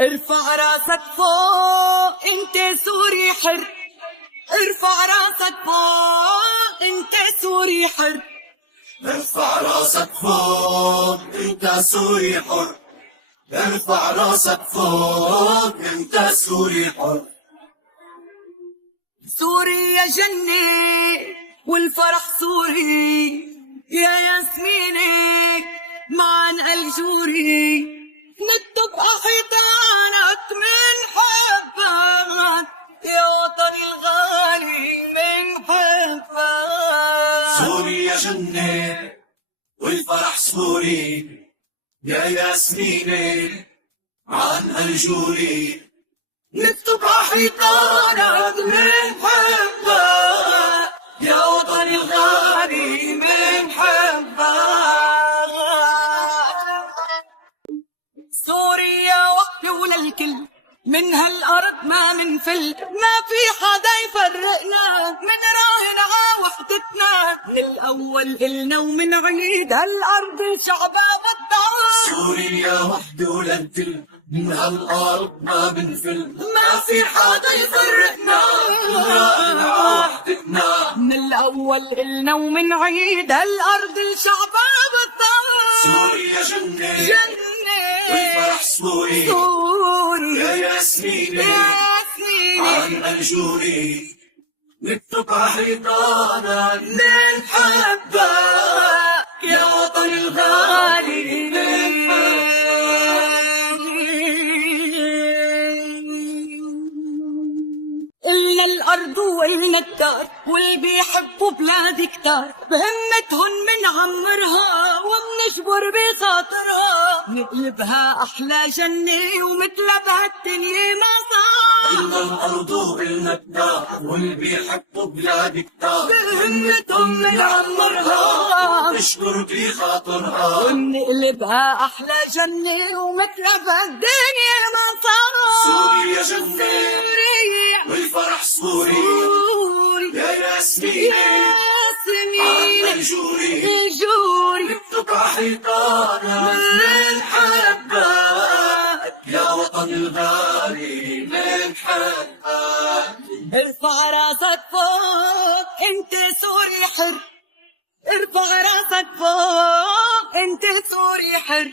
ارفع راسك فوق انت سوري حر. ارفع راسك فوق انت سوري حر. ارفع راسك فوق انت سوري حر. ارفع راسك فوق انت سوري حر. سوريا جنة والفرح سوري، يا ياسمينة مع الجوري، نكتب حيطانك من حبك يا وطني الغالي من حبك. سوريا جنة والفرح سوري، يا ياسمينة عن الجوري، نكتب حيطانك من حبك يا وطني الغالي من حبك. سوريا وحدة وللكل، من هالأرض ما منفل، ما في حدا يفرقنا، من راهن ع وحدتنا، من الأول إلنا ومن عيد هالأرض شعبها بالضعف. سوريا وحدة وللكل، من هالأرض ما بنفل، ما في حدا يفرقنا، راقنا وحدتنا، من الأول إلنا ومن عيد هالأرض شعبها بالضعف. سوريا جنة جنة والفرح سوري، سوري يا ياسمينة عن الجوري، نكتب حيطانك من حبك يا وطن الغالي من إلنا الأرض وإلنا الدار، واللي بيحبوا بلادي كتار، بهمتهن منعمرها وبنجبر بخاطرها، نقلبها أحلى جنة ومثل بهالدنيا ما صار. إلنا الأرض وإلنا الدار، واللي بيحبوا بلاد كتار، بهمتهم منعمرها نشكر بخاطرها، ونقلبها أحلى جنة ومثل بهالدنيا ما صار. سوريا جنة سوريا والفرح سوري، سوري يا ياسمينة عن ياسمينة الجوري، الجوري، نكتب حيطانك من حبك يا وطن الغالي من حبك. ارفع راسك فوق انت سوري حر. ارفع راسك فوق انت سوري حر.